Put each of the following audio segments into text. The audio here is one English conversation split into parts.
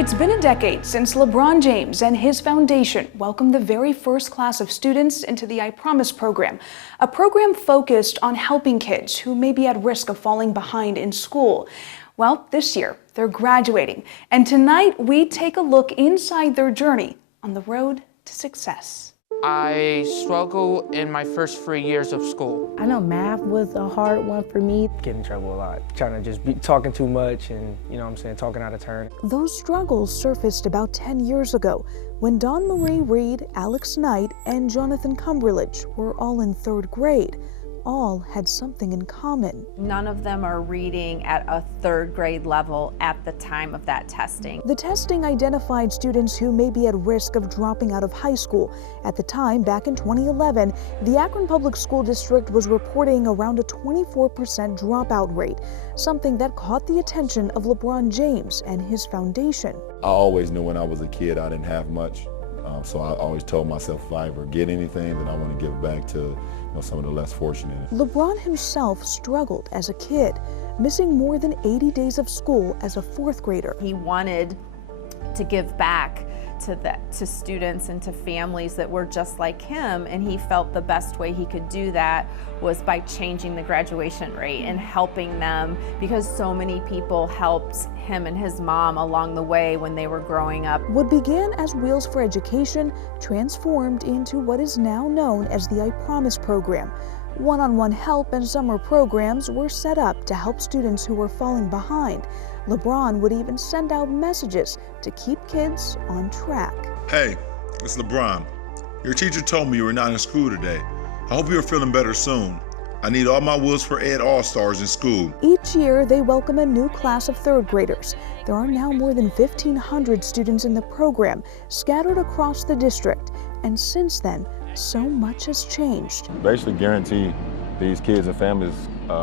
It's been a decade since LeBron James and his foundation welcomed the very first class of students into the I Promise program, a program focused on helping kids who may be at risk of falling behind in school. Well, this year, they're graduating, and tonight we take a look inside their journey on the road to success. I struggled in my first 3 years of school. I know math was a hard one for me. Get in trouble a lot, trying to just be talking too much and, talking out of turn. Those struggles surfaced about 10 years ago when Dawn Marie Reed, Alex Knight, and Jonathan Cumberledge were all in 3rd grade. All had something in common. None of them are reading at a 3rd grade level at the time of that testing. The testing identified students who may be at risk of dropping out of high school. At the time, back in 2011, the Akron Public School District was reporting around a 24% dropout rate, something that caught the attention of LeBron James and his foundation. I always knew when I was a kid I didn't have much, so I always told myself if I ever get anything, then I want to give back to some of the less fortunate. LeBron himself struggled as a kid, missing more than 80 days of school as a 4th grader. He wanted to give back to students and to families that were just like him, and he felt the best way he could do that was by changing the graduation rate and helping them, because so many people helped him and his mom along the way when they were growing up. What began as Wheels for Education transformed into what is now known as the I Promise program. One-on-one help and summer programs were set up to help students who were falling behind. LeBron would even send out messages to keep kids on track. Hey, it's LeBron. Your teacher told me you were not in school today. I hope you're feeling better soon. I need all my Wheels for Ed All-Stars in school. Each year, they welcome a new class of 3rd graders. There are now more than 1,500 students in the program, scattered across the district. And since then, so much has changed. Basically guarantee these kids and families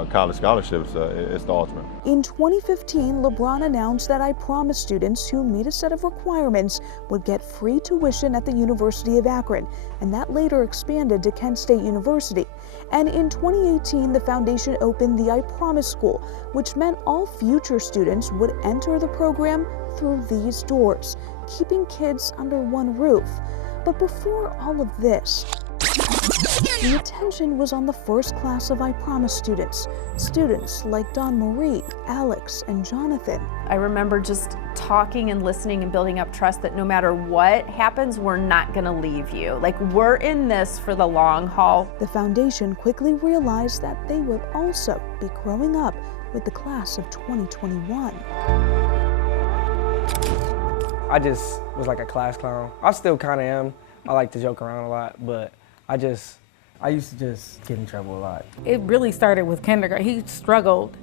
college scholarships is the ultimate. In 2015, LeBron announced that I Promise students who meet a set of requirements would get free tuition at the University of Akron, and that later expanded to Kent State University. And in 2018, the foundation opened the I Promise School, which meant all future students would enter the program through these doors, keeping kids under one roof. But before all of this, the attention was on the first class of I Promise students like Dawn Marie, Alex, and Jonathan. I remember just talking and listening and building up trust that no matter what happens, we're not going to leave you. Like, we're in this for the long haul. The foundation quickly realized that they would also be growing up with the class of 2021. I just was like a class clown. I still kind of am. I like to joke around a lot, but I used to just get in trouble a lot. It really started with kindergarten. He struggled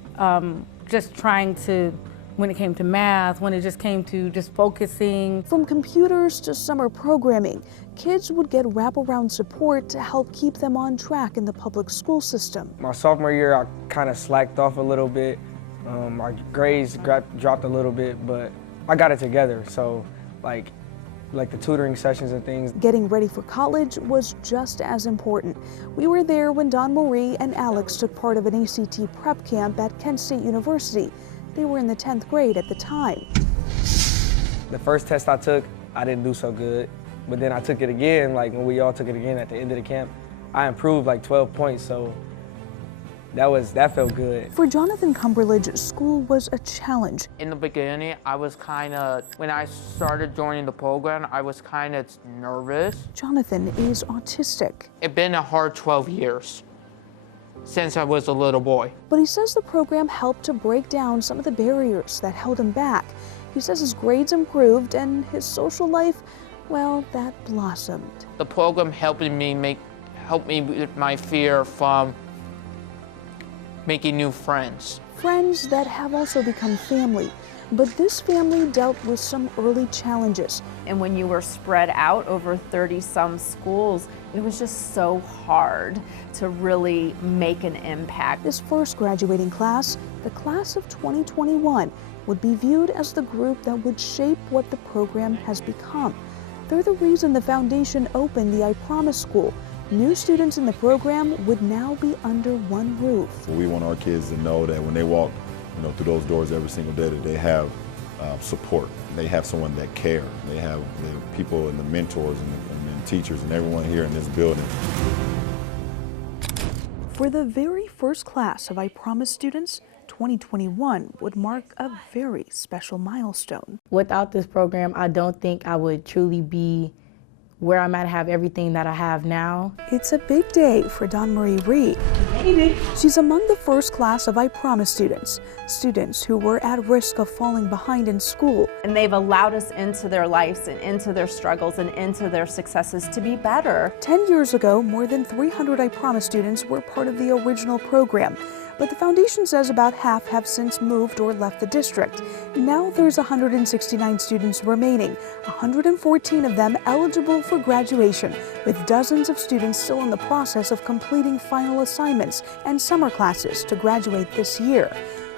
just trying to, when it came to math, when it just came to just focusing. From computers to summer programming, kids would get wraparound support to help keep them on track in the public school system. My sophomore year, I kind of slacked off a little bit. My grades dropped a little bit, but I got it together. So like the tutoring sessions and things. Getting ready for college was just as important. We were there when Dawn Marie and Alex took part of an ACT prep camp at Kent State University. They were in the 10th grade at the time. The first test I took, I didn't do so good. But then I took it again, like when we all took it again at the end of the camp. I improved like 12 points, so that felt good. For Jonathan Cumberledge, school was a challenge. In the beginning, when I started joining the program, I was kind of nervous. Jonathan is autistic. It's been a hard 12 years since I was a little boy. But he says the program helped to break down some of the barriers that held him back. He says his grades improved and his social life, well, that blossomed. The program helped me with my fear from making new friends. Friends that have also become family. But this family dealt with some early challenges. And when you were spread out over 30-some schools, it was just so hard to really make an impact. This first graduating class, the class of 2021, would be viewed as the group that would shape what the program has become. They're the reason the foundation opened the I Promise School. New students in the program would now be under one roof. We want our kids to know that when they walk through those doors every single day, that they have support. They have someone that care. They have the people and the mentors and teachers and everyone here in this building. For the very first class of I Promise students, 2021 would mark a very special milestone. Without this program, I don't think I would truly be where I'm at, have everything that I have now. It's a big day for Dawn Marie Reed. She's among the first class of I Promise students who were at risk of falling behind in school. And they've allowed us into their lives and into their struggles and into their successes to be better. 10 years ago, more than 300 I Promise students were part of the original program. But the foundation says about half have since moved or left the district. Now there's 169 students remaining, 114 of them eligible for graduation, with dozens of students still in the process of completing final assignments and summer classes to graduate this year.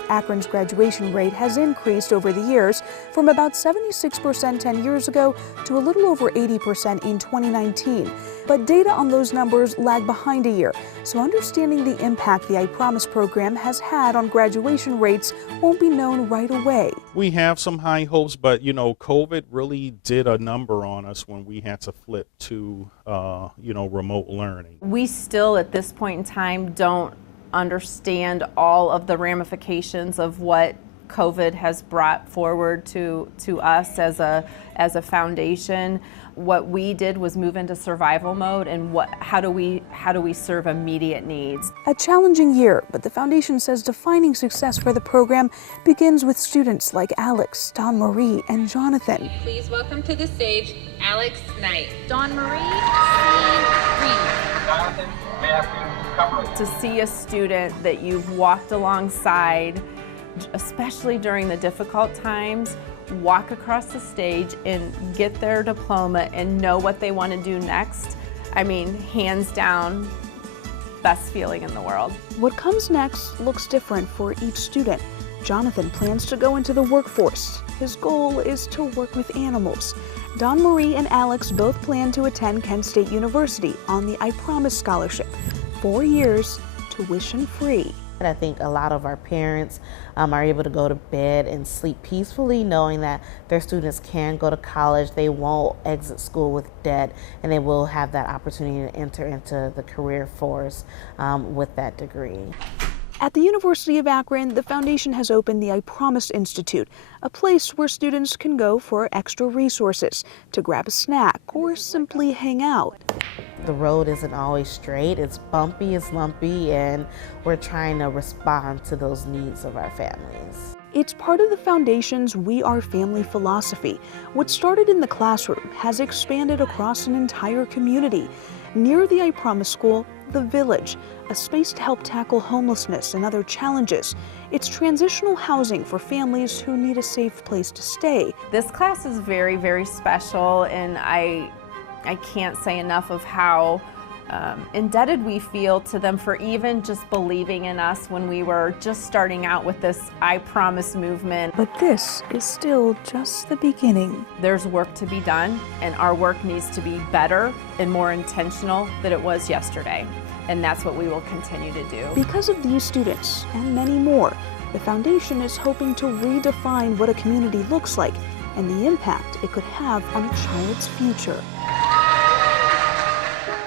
Akron's graduation rate has increased over the years from about 76% 10 years ago to a little over 80% in 2019. But data on those numbers lag behind a year, so understanding the impact the I Promise program has had on graduation rates won't be known right away. We have some high hopes, but you know, COVID really did a number on us when we had to flip to, remote learning. We still, at this point in time, don't understand all of the ramifications of what COVID has brought forward to us as a foundation. What we did was move into survival mode, and how do we serve immediate needs? A challenging year, but the foundation says defining success for the program begins with students like Alex, Dawn Marie, and Jonathan. Please welcome to the stage Alex Knight. Dawn Marie, Jonathan, Matthew, to see a student that you've walked alongside, especially during the difficult times, walk across the stage and get their diploma and know what they want to do next. I mean, hands down, best feeling in the world. What comes next looks different for each student. Jonathan plans to go into the workforce. His goal is to work with animals. Dawn Marie and Alex both plan to attend Kent State University on the I Promise Scholarship. 4 years, tuition free. I think a lot of our parents are able to go to bed and sleep peacefully knowing that their students can go to college, they won't exit school with debt, and they will have that opportunity to enter into the career force with that degree. At the University of Akron, the foundation has opened the I Promise Institute, a place where students can go for extra resources, to grab a snack, or simply hang out. The road isn't always straight, it's bumpy, it's lumpy, and we're trying to respond to those needs of our families. It's part of the foundation's We Are Family philosophy. What started in the classroom has expanded across an entire community. Near the I Promise School, the Village, a space to help tackle homelessness and other challenges. It's transitional housing for families who need a safe place to stay. This class is very, very special, and I can't say enough of how indebted we feel to them for even just believing in us when we were just starting out with this I Promise movement. But this is still just the beginning. There's work to be done, and our work needs to be better and more intentional than it was yesterday. And that's what we will continue to do. Because of these students and many more, the foundation is hoping to redefine what a community looks like and the impact it could have on a child's future.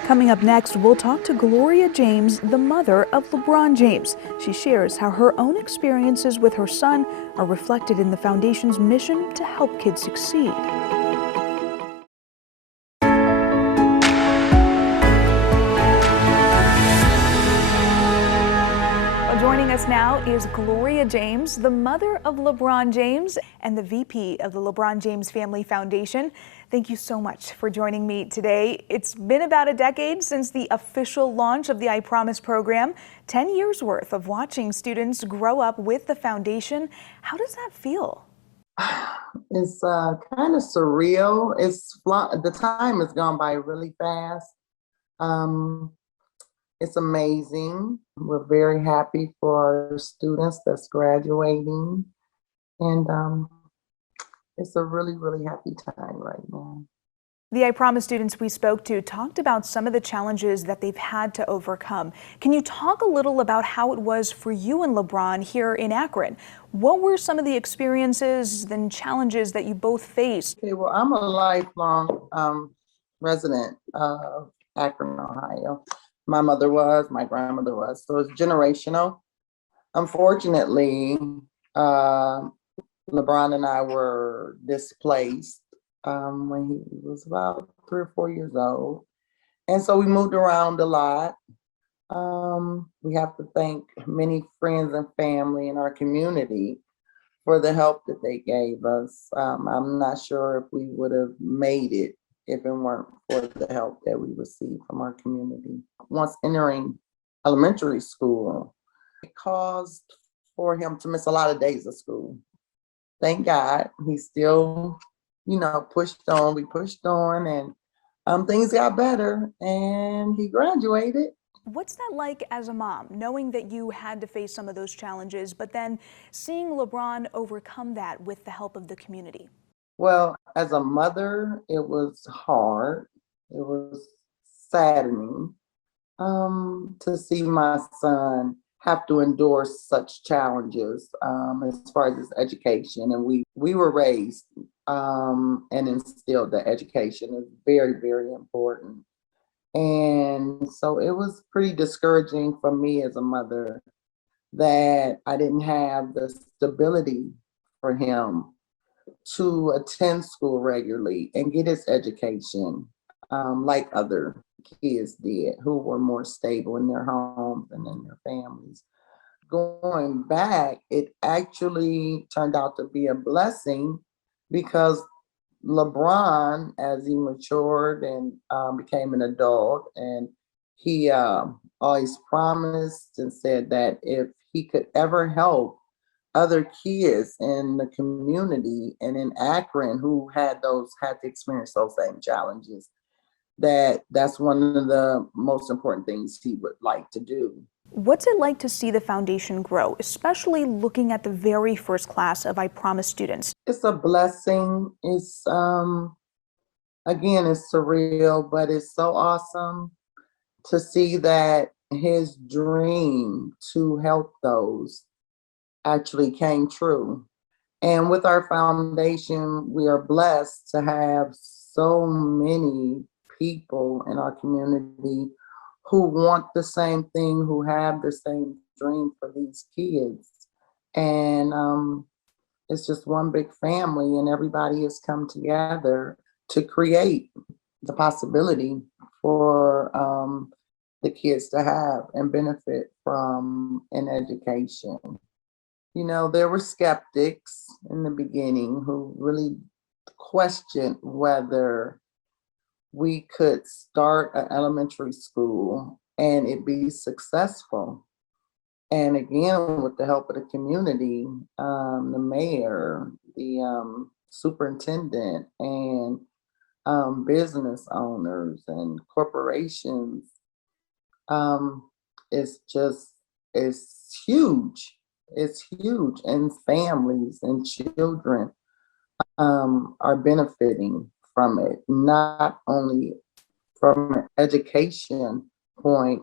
Coming up next, we'll talk to Gloria James, the mother of LeBron James. She shares how her own experiences with her son are reflected in the foundation's mission to help kids succeed. Joining us now is Gloria James, the mother of LeBron James and the VP of the LeBron James Family Foundation. Thank you so much for joining me today. It's been about a decade since the official launch of the I Promise program. 10 years worth of watching students grow up with the foundation. How does that feel? It's kind of surreal. The time has gone by really fast. It's amazing. We're very happy for our students that's graduating. And it's a really, really happy time right now. The I Promise students we spoke to talked about some of the challenges that they've had to overcome. Can you talk a little about how it was for you and LeBron here in Akron? What were some of the experiences and challenges that you both faced? Okay, well, I'm a lifelong resident of Akron, Ohio. My mother was, my grandmother was, so it's generational. Unfortunately, LeBron and I were displaced when he was about 3 or 4 years old. And so we moved around a lot. We have to thank many friends and family in our community for the help that they gave us. I'm not sure if we would have made it if it weren't for the help that we received from our community. Once entering elementary school, it caused for him to miss a lot of days of school. Thank God he still, pushed on. We pushed on, and things got better, and he graduated. What's that like as a mom, knowing that you had to face some of those challenges, but then seeing LeBron overcome that with the help of the community? Well, as a mother, it was hard. It was saddening to see my son have to endure such challenges as far as his education. And we were raised and instilled that education is very, very important. And so it was pretty discouraging for me as a mother that I didn't have the stability for him to attend school regularly and get his education like other kids did who were more stable in their homes and in their families. Going back, it actually turned out to be a blessing because LeBron, as he matured and became an adult, and he always promised and said that if he could ever help other kids in the community and in Akron who had to experience those same challenges, that's one of the most important things he would like to do. What's it like to see the foundation grow, especially looking at the very first class of I Promise students? It's a blessing. It's again, it's surreal, but it's so awesome to see that his dream to help those actually came true. And with our foundation, we are blessed to have so many people in our community who want the same thing, who have the same dream for these kids. And it's just one big family, and everybody has come together to create the possibility for the kids to have and benefit from an education. There were skeptics in the beginning who really questioned whether we could start an elementary school and it be successful. And again, with the help of the community, the mayor, the superintendent, and business owners and corporations, it's huge. It's huge, and families and children are benefiting from it, not only from an education point,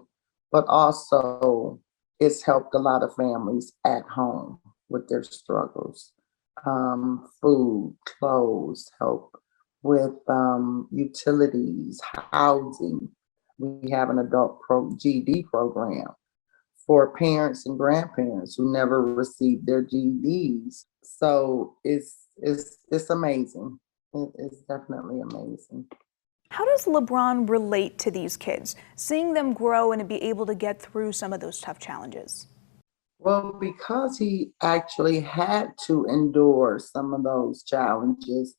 but also it's helped a lot of families at home with their struggles. Food, clothes, help with utilities, housing. We have an adult GED program for parents and grandparents who never received their GEDs. So it's amazing. It's definitely amazing. How does LeBron relate to these kids, seeing them grow and be able to get through some of those tough challenges? Well, because he actually had to endure some of those challenges,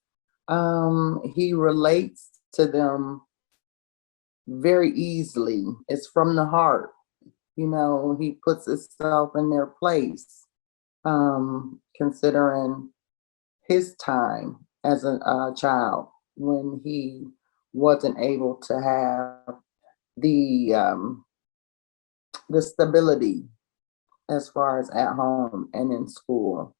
he relates to them very easily. It's from the heart. He puts himself in their place, considering his time as a child when he wasn't able to have the stability as far as at home and in school.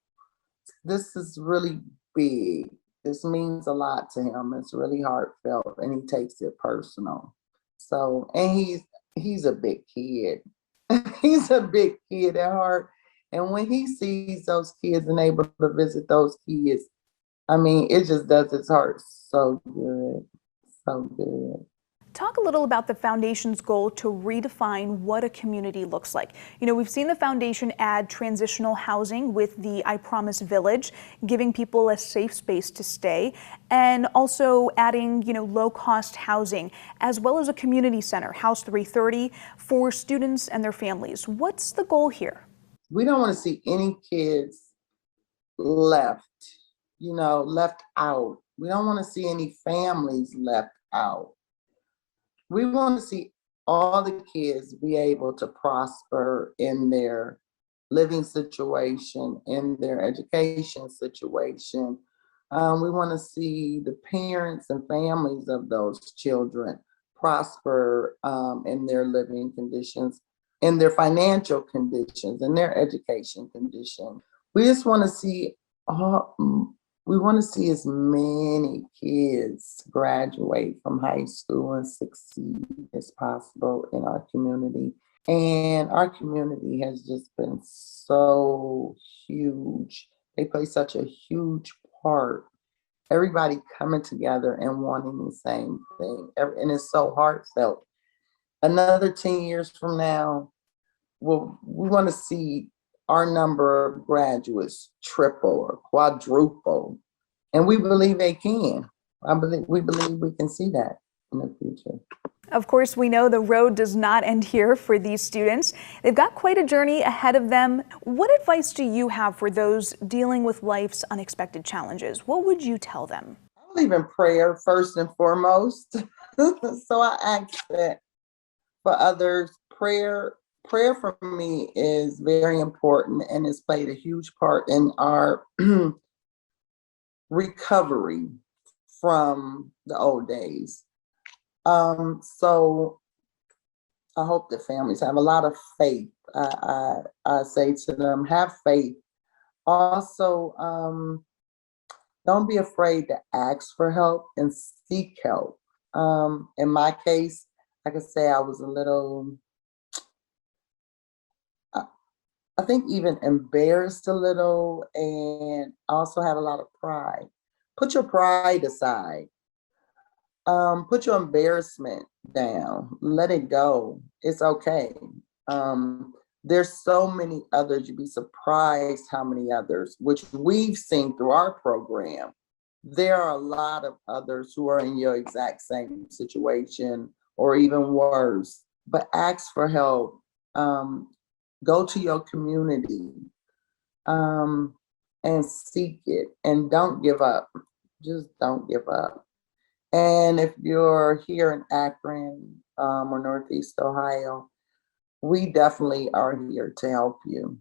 This is really big. This means a lot to him. It's really heartfelt, and he takes it personal. So, and he's a big kid. He's a big kid at heart. And when he sees those kids and able to visit those kids, I mean, it just does his heart so good, so good. Talk a little about the foundation's goal to redefine what a community looks like. You know, we've seen the foundation add transitional housing with the I Promise Village, giving people a safe space to stay, and also adding, you know, low-cost housing, as well as a community center, House 330, for students and their families. What's the goal here? We don't want to see any kids left, you know, left out. We don't want to see any families left out. We want to see all the kids be able to prosper in their living situation, in their education situation. We want to see the parents and families of those children prosper in their living conditions, in their financial conditions, in their education condition. We just want to see we want to see as many kids graduate from high school and succeed as possible in our community. And our community has just been so huge. They play such a huge part. Everybody coming together and wanting the same thing. And it's so heartfelt. Another 10 years from now, we want to see our number of graduates triple or quadruple, and we believe they can. We believe we can see that in the future. Of course, we know the road does not end here for these students. They've got quite a journey ahead of them. What advice do you have for those dealing with life's unexpected challenges? What would you tell them? I believe in prayer first and foremost. So I ask that for others. Prayer for me is very important and has played a huge part in our recovery from the old days. So I hope that families have a lot of faith. I say to them, have faith. Also, don't be afraid to ask for help and seek help. In my case, I could say I was a little, I think even embarrassed a little, and I also had a lot of pride. Put your pride aside. Put your embarrassment down. Let it go. It's okay. There's so many others. You'd be surprised how many others, which we've seen through our program. There are a lot of others who are in your exact same situation or even worse, but ask for help. Go to your community and seek it, and don't give up. Just don't give up. And if you're here in Akron or Northeast Ohio, we definitely are here to help you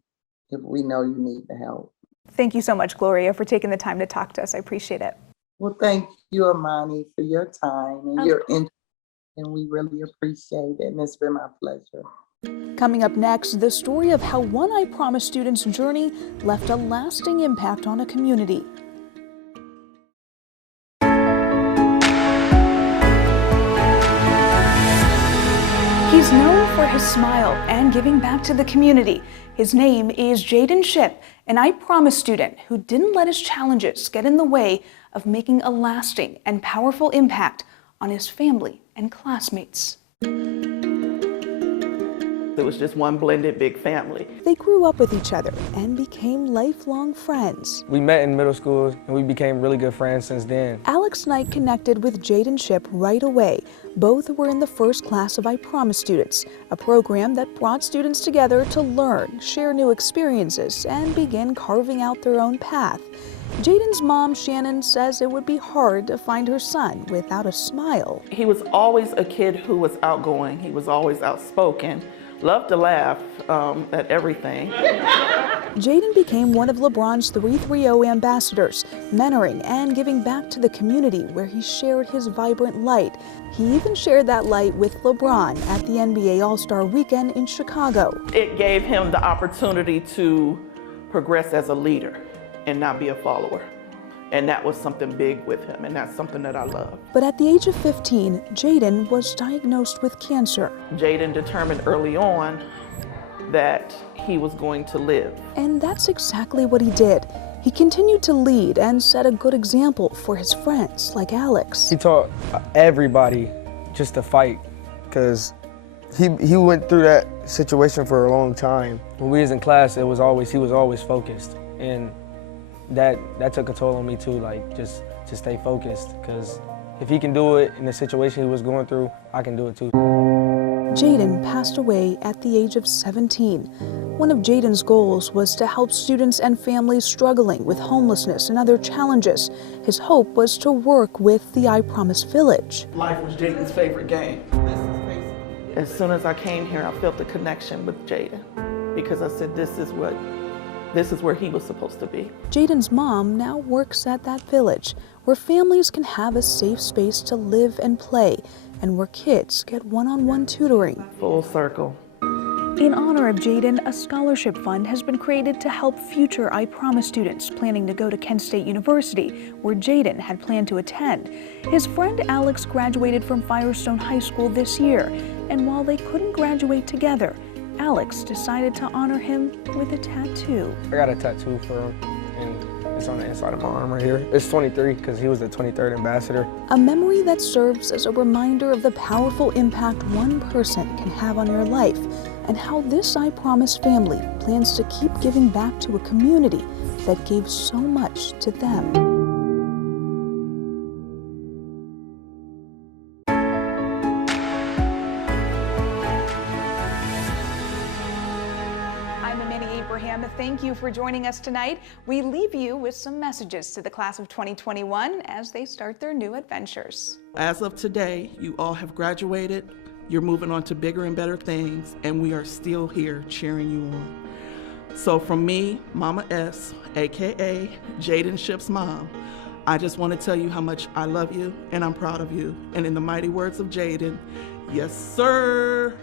if we know you need the help. Thank you so much, Gloria, for taking the time to talk to us. I appreciate it. Well, thank you, Amani, for your time and your interest, and we really appreciate it, and it's been my pleasure. Coming up next, the story of how one I Promise student's journey left a lasting impact on a community. He's known for his smile and giving back to the community. His name is Jaden Shipp, an I Promise student who didn't let his challenges get in the way of making a lasting and powerful impact on his family and classmates. It was just one blended big family. They grew up with each other and became lifelong friends. We met in middle school and we became really good friends since then. Alex Knight connected with Jaden Shipp right away. Both were in the first class of I Promise students, a program that brought students together to learn, share new experiences, and begin carving out their own path. Jaden's mom, Shannon, says it would be hard to find her son without a smile. He was always a kid who was outgoing. He was always outspoken. Loved to laugh at everything. Jaden became one of LeBron's 330 ambassadors, mentoring and giving back to the community where he shared his vibrant light. He even shared that light with LeBron at the NBA All-Star Weekend in Chicago. It gave him the opportunity to progress as a leader and not be a follower. And that was something big with him, and that's something that I love. But at the age of 15, Jaden was diagnosed with cancer. Jaden determined early on that he was going to live. And that's exactly what he did. He continued to lead and set a good example for his friends like Alex. He taught everybody just to fight, because he went through that situation for a long time. When we was in class, he was always focused, and that took a toll on me too, like just to stay focused, because if he can do it in the situation he was going through, I can do it too. Jaden passed away at the age of 17. One of Jaden's goals was to help students and families struggling with homelessness and other challenges. His hope was to work with the I Promise Village. Life was Jaden's favorite game. As soon as I came here, I felt the connection with Jaden, because I said, this is where he was supposed to be. Jaden's mom now works at that village, where families can have a safe space to live and play, and where kids get one-on-one tutoring. Full circle. In honor of Jaden, a scholarship fund has been created to help future I Promise students planning to go to Kent State University, where Jaden had planned to attend. His friend Alex graduated from Firestone High School this year, and while they couldn't graduate together, Alex decided to honor him with a tattoo. I got a tattoo for him, and it's on the inside of my arm right here. It's 23 because he was the 23rd ambassador. A memory that serves as a reminder of the powerful impact one person can have on your life, and how this I Promise family plans to keep giving back to a community that gave so much to them. Thank you for joining us tonight. We leave you with some messages to the class of 2021 as they start their new adventures. As of today, you all have graduated. You're moving on to bigger and better things, and we are still here cheering you on. So from me, Mama S, AKA Jaden Ship's mom, I just want to tell you how much I love you and I'm proud of you. And in the mighty words of Jaden, yes, sir.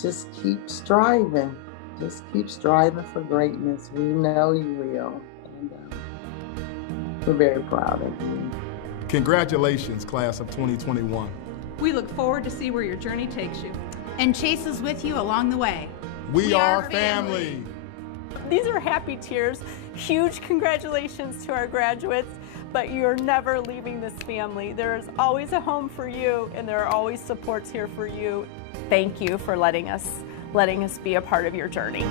Just keep striving. Just keep striving for greatness. We know you will. And we're very proud of you. Congratulations, class of 2021. We look forward to see where your journey takes you. And chase us with you along the way. We are family. These are happy tears. Huge congratulations to our graduates, but you're never leaving this family. There is always a home for you, and there are always supports here for you. Thank you for letting us be a part of your journey.